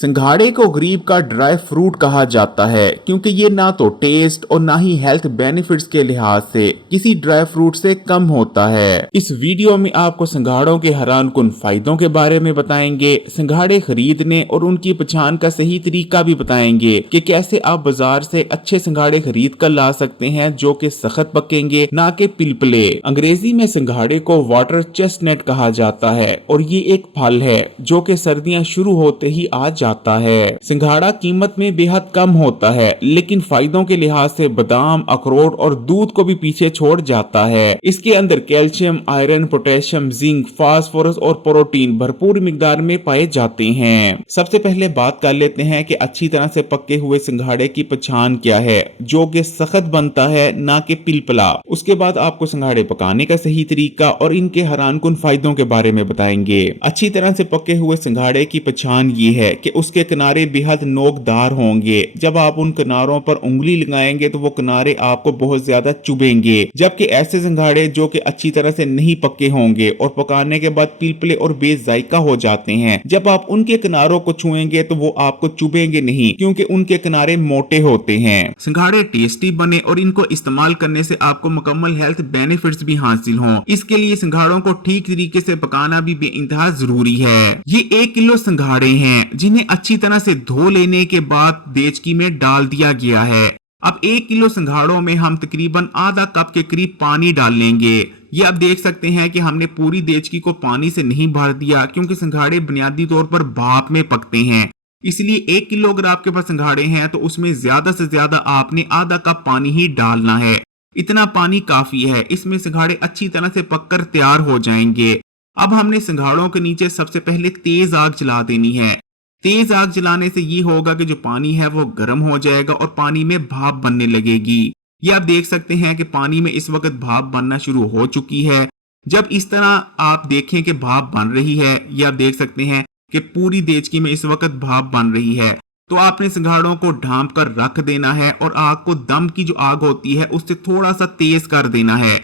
सिंघाड़े को गरीब का ड्राई फ्रूट कहा जाता है क्योंकि ये ना तो टेस्ट और ना ही हेल्थ बेनिफिट्स के लिहाज से किसी ड्राई फ्रूट से कम होता है। इस वीडियो में आपको सिंघाड़ों के हैरानकुन फायदों के बारे में बताएंगे, सिंघाड़े खरीदने और उनकी पहचान का सही तरीका भी बताएंगे कि कैसे आप बाजार से अच्छे सिंघाड़े खरीद कर ला सकते हैं जो कि सख्त पकेंगे ना कि पिलपले। अंग्रेजी में सिंघाड़े को वाटर चेस्टनट कहा जाता है और ये एक फल है जो कि सर्दियां शुरू होते ही आ जाता है। सिंघाड़ा कीमत में बेहद कम होता है लेकिन फायदों के लिहाज से बादाम, अखरोट और दूध को भी पीछे छोड़ जाता है। इसके अंदर calcium, iron, potassium, zinc, phosphorus और प्रोटीन भरपूर मिकदार में पाए जाते हैं। सबसे पहले बात कर लेते हैं कि अच्छी तरह से पके हुए सिंघाड़े की पहचान क्या है जो कि सख्त बनता है ना कि पिलपला। उसके बाद आपको सिंघाड़े पकाने का सही तरीका और इनके हैरानकुन फायदों के बारे में बताएंगे। अच्छी तरह से पके हुए सिंघाड़े की पहचान ये है कि उसके किनारे बेहद नोकदार होंगे। जब आप उन किनारों पर उंगली लगाएंगे तो वो किनारे आपको बहुत ज्यादा चुभेंगे, जबकि ऐसे सिंघाड़े जो कि अच्छी तरह से नहीं पके होंगे और पकाने के बाद पिलपले और बेजायका हो जाते हैं, जब आप उनके किनारों को छुएंगे तो वो आपको चुभेंगे नहीं क्योंकि उनके किनारे मोटे होते हैं। सिंघाड़े टेस्टी बने और इनको इस्तेमाल करने से आपको मुकम्मल हेल्थ बेनिफिट्स भी हासिल हों, इसके लिए सिंघाड़ों को ठीक तरीके से पकाना भी बेइंतहा जरूरी है। ये 1 किलो सिंघाड़े हैं जिन्हें अच्छी तरह से धो लेने के बाद देचकी में डाल दिया गया है। अब 1 किलो सिंघाड़ों में हम तकरीबन आधा कप के करीब पानी डाल लेंगे। ये आप देख सकते हैं कि हमने पूरी देचकी को पानी से नहीं भर दिया क्योंकि सिंघाड़े बुनियादी तौर पर भाप में पकते हैं, इसलिए 1 किलो अगर आपके पास सिंघाड़े हैं तो उसमें ज्यादा से ज्यादा आपने आधा कप पानी ही डालना है। इतना पानी काफी है, इसमें सिंघाड़े अच्छी तरह से पककर तैयार हो जाएंगे। अब हमने सिंघाड़ों के नीचे सबसे पहले तेज आग जला देनी है। तेज आग जलाने से ये होगा कि जो पानी है वो गर्म हो जाएगा और पानी में भाप बनने लगेगी। ये आप देख सकते हैं कि पानी में इस वक्त भाप बनना शुरू हो चुकी है। जब इस तरह आप देखें कि भाप बन रही है, ये आप देख सकते हैं कि पूरी देचकी में इस वक्त भाप बन रही है, तो आपने सिंघाड़ों को ढांप कर रख देना है और आग को दम की जो आग होती है उससे थोड़ा सा तेज कर देना है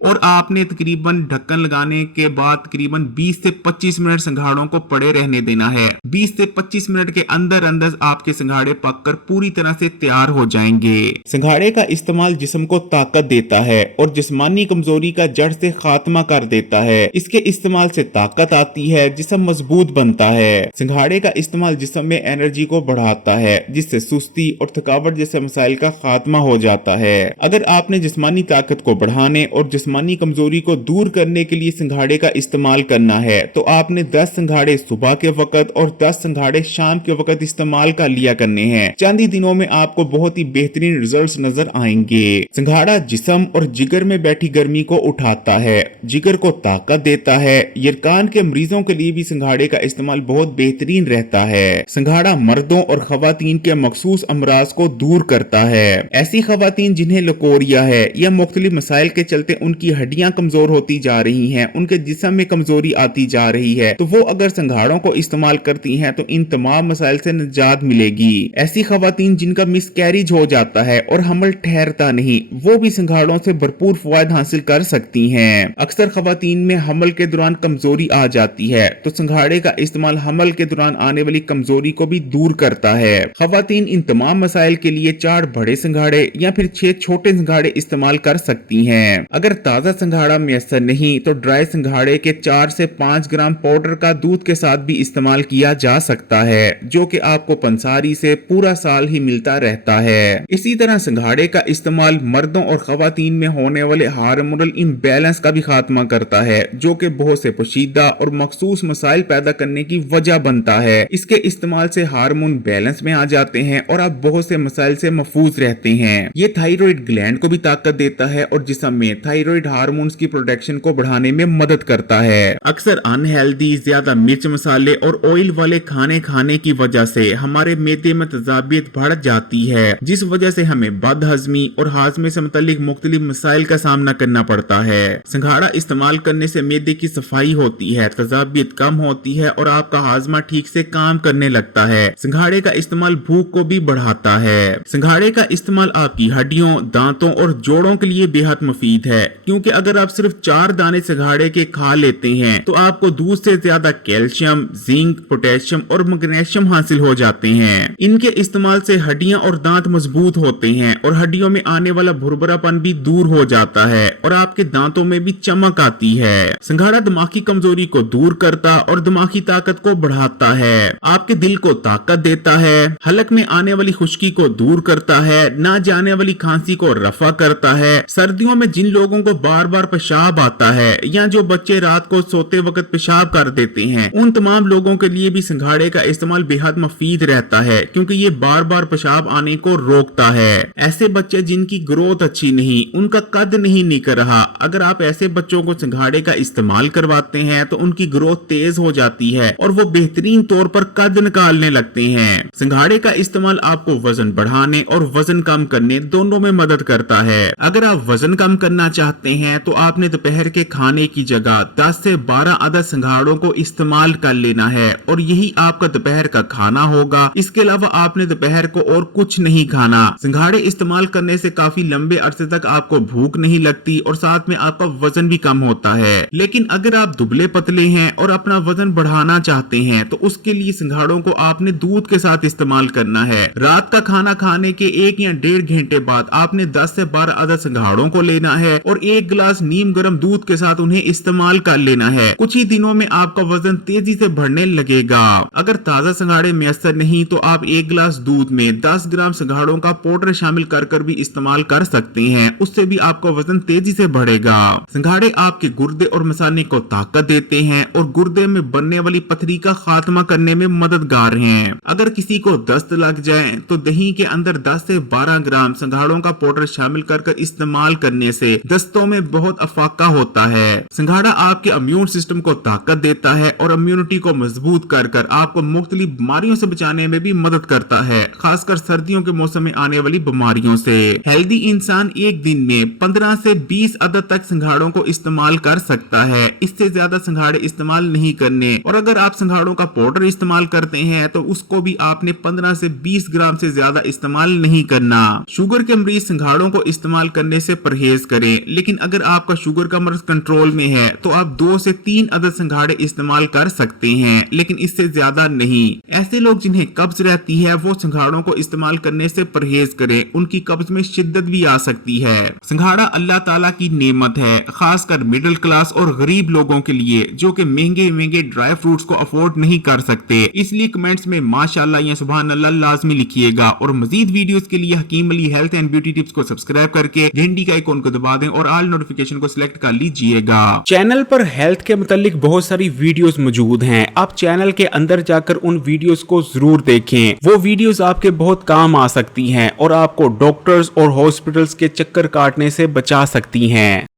और आपने तकरीबन ढक्कन लगाने के बाद तकरीबन 20 से 25 मिनट सिंघाड़ों को पड़े रहने देना है। 20 से 25 मिनट के अंदर अंदर आपके सिंघाड़े पककर पूरी तरह से तैयार हो जाएंगे। सिंघाड़े का इस्तेमाल जिस्म को ताकत देता है और जिस्मानी कमजोरी का जड़ से खात्मा कर देता है। इसके इस्तेमाल से ताकत आती है, जिस्म मजबूत बनता है। सिंघाड़े का इस्तेमाल जिस्म में एनर्जी को बढ़ाता है जिससे सुस्ती और थकावट जैसे मसाइल का खात्मा हो जाता है। अगर आपने जिस्मानी ताकत को बढ़ाने और जिस्मानी कमजोरी को दूर करने के लिए सिंघाड़े का इस्तेमाल करना है तो आपने 10 सिंघाड़े सुबह के वक्त और 10 सिंघाड़े शाम के वक्त इस्तेमाल कर लिया करने हैं। चंद ही दिनों में आपको बहुत ही बेहतरीन रिजल्ट्स नजर आएंगे। सिंघाड़ा जिस्म और जिगर में बैठी गर्मी को उठाता है, जिगर को ताकत देता है। यरकान के मरीजों के लिए भी सिंघाड़े का इस्तेमाल बहुत बेहतरीन रहता है। सिंघाड़ा मर्दों और खवातीन के मखसूस अमराज को दूर करता है। ऐसी खवातीन जिन्हें लकोरिया है या मुख्तलिफ मसाइल के चलते उनकी हड्डियां कमजोर होती जा रही हैं, उनके जिस्म में कमजोरी आती जा रही है, तो वो अगर सिंघाड़ों को इस्तेमाल करती हैं तो इन तमाम मसाइल से निजात मिलेगी। ऐसी खवातीन जिनका मिसकैरेज हो जाता है और हमल ठहरता नहीं, वो भी सिंघाड़ों से भरपूर फवायद हासिल कर सकती हैं। अक्सर खवातीन में हमल के दौरान कमजोरी आ जाती है तो सिंघाड़े का इस्तेमाल हमल के दौरान आने वाली कमजोरी को भी दूर करता है। खवातीन इन तमाम मसाइल के लिए 4 बड़े सिंघाड़े या फिर 6 छोटे सिंघाड़े इस्तेमाल कर सकती हैं। अगर ताजा सिंघाड़ा मैसर नहीं तो ड्राई सिंघाड़े के 4 से 5 ग्राम पाउडर का दूध के साथ भी इस्तेमाल किया जा सकता है जो कि आपको पंसारी से पूरा साल ही मिलता रहता है। इसी तरह सिंघाड़े का इस्तेमाल मर्दों और खवातीन में होने वाले हार्मोनल इम्बैलेंस का भी खात्मा करता है जो कि बहुत से पोशीदा और मखसूस मसाइल पैदा करने की वजह बनता है। इसके इस्तेमाल से हार्मोन बैलेंस में आ जाते हैं और आप बहुत से मसाइल से महफूज रहते हैं। ये थायराइड ग्लैंड को भी ताकत देता है और जिस्म में थायराइड हार्मोन्स की प्रोडक्शन को बढ़ाने में मदद करता है। अक्सर अनहेल्दी, ज्यादा मिर्च मसाले और ऑयल वाले खाने खाने की वजह से हमारे मैदे में तजाबियत बढ़ जाती है जिस वजह से हमें बदहजमी और हाजमे से मुतालिक मुख्तलिफ मसाइल का सामना करना पड़ता है। सिंघाड़ा इस्तेमाल करने से मैदे की सफाई होती है, तजाबियत कम होती है और आपका हाजमा ठीक से काम करने लगता है। सिंघाड़े का इस्तेमाल भूख को भी बढ़ाता है। सिंघाड़े का इस्तेमाल आपकी हड्डियों, दांतों और जोड़ों के लिए बेहद मुफीद है क्योंकि अगर आप सिर्फ 4 दाने सिंघाड़े के खा लेते हैं तो आपको दूध से ज्यादा कैल्शियम, जिंक, पोटेशियम और मैग्नीशियम हासिल हो जाते हैं। इनके इस्तेमाल से हड्डियां और दांत मजबूत होते हैं और हड्डियों में आने वाला भुरभुरापन भी दूर हो जाता है और आपके दांतों में भी चमक आती है। सिंघाड़ा दिमागी कमजोरी को दूर करता और दिमागी ताकत को बढ़ाता है, आपके दिल को ताकत देता है, हलक में आने वाली खुश्की को दूर करता है, ना जाने वाली खांसी को रफा करता है। सर्दियों में जिन लोगों को बार बार पेशाब आता है या जो बच्चे रात को सोते वक्त पेशाब कर देते हैं, उन तमाम लोगों के लिए भी सिंघाड़े का इस्तेमाल बेहद मुफीद रहता है क्योंकि ये बार बार पेशाब आने को रोकता है। ऐसे बच्चे जिनकी ग्रोथ अच्छी नहीं, उनका कद नहीं निकल रहा, अगर आप ऐसे बच्चों को सिंघाड़े का इस्तेमाल करवाते हैं तो उनकी ग्रोथ तेज हो जाती है और वो बेहतरीन तौर पर कद निकालने लगते हैं। सिंघाड़े का इस्तेमाल आपको वजन बढ़ाने और वजन कम करने दोनों में मदद करता है। अगर आप वजन कम करना चाहते हैं तो आपने दोपहर के खाने की जगह 10 से 12 अदद सिंघाड़ों को इस्तेमाल कर लेना है और यही आपका दोपहर का खाना होगा। इसके अलावा आपने दोपहर को और कुछ नहीं खाना। सिंघाड़े इस्तेमाल करने से काफी लंबे अरसे तक आपको भूख नहीं लगती और साथ में आपका वजन भी कम होता है। लेकिन अगर आप दुबले पतले हैं और अपना वजन बढ़ाना चाहते हैं तो उसके लिए सिंघाड़ों को आपने दूध के साथ इस्तेमाल करना है। रात का खाना खाने के 1 या 1.5 घंटे बाद आपने 10 से 12 अदद सिंघाड़ों को लेना है और 1 गिलास नीम गर्म दूध के साथ उन्हें इस्तेमाल कर लेना है। कुछ ही दिनों में आपका वजन तेजी से बढ़ने लगेगा। अगर ताजा सिंघाड़े मैसर नहीं तो आप 1 गिलास दूध में 10 ग्राम सिंघाड़ों का पाउडर शामिल कर भी इस्तेमाल कर सकते हैं, उससे भी आपका वजन तेजी से बढ़ेगा। सिंघाड़े आपके गुर्दे और मसाने को ताकत देते हैं और गुर्दे में बनने वाली पथरी का खात्मा करने में मददगार हैं। अगर किसी को दस्त लग जाए तो दही के अंदर 10 से 12 ग्राम सिंघाड़ों का पाउडर शामिल कर इस्तेमाल करने से दस्तों में बहुत अफाका होता है। सिंघाड़ा आपके इम्यून सिस्टम को ताकत देता है और इम्यूनिटी को मजबूत कर आपको मुख्तलिफ बीमारियों से बचाने में भी मदद करता है, खासकर सर्दियों के मौसम में आने वाली बीमारियों से। हेल्दी इंसान एक दिन में 15 से 20 अदद तक सिंघाड़ों को इस्तेमाल कर सकता है, इससे ज्यादा सिंघाड़े इस्तेमाल नहीं करने। और अगर आप सिंघाड़ों का पाउडर इस्तेमाल करते हैं तो उसको भी आपने 15 से 20 ग्राम से ज्यादा इस्तेमाल नहीं करना। शुगर के मरीज सिंघाड़ों को इस्तेमाल करने से परहेज करें, लेकिन अगर आपका शुगर का मर्ज कंट्रोल में है तो आप 2 से 3 अदद सिंघाड़े इस्तेमाल कर सकते हैं, लेकिन इससे ज्यादा नहीं। ऐसे लोग जिन्हें कब्ज रहती है वो सिंघाड़ों को इस्तेमाल करने से परहेज करें, उनकी कब्ज में शिद्दत भी आ सकती है। सिंघाड़ा अल्लाह ताला की नेमत है, खासकर मिडिल क्लास और गरीब लोगों के लिए जो कि महंगे ड्राई फ्रूट्स को अफोर्ड नहीं कर सकते। इसलिए कमेंट्स में माशाअल्लाह या सुभान अल्लाह लाजमी लिखिएगा और मजीद वीडियोस के लिए Hakeem Ali health and beauty tips को सब्सक्राइब करके घंटी का आइकॉन को दबा दें और ऑल नोटिफिकेशन को सिलेक्ट कर लीजिएगा। चैनल पर हेल्थ के मुतालिक बहुत सारी वीडियोस मौजूद हैं, आप चैनल के अंदर जाकर उन वीडियोस को जरूर देखें। वो वीडियोस आपके बहुत काम आ सकती हैं और आपको डॉक्टर्स और हॉस्पिटल्स के चक्कर काटने से बचा सकती हैं।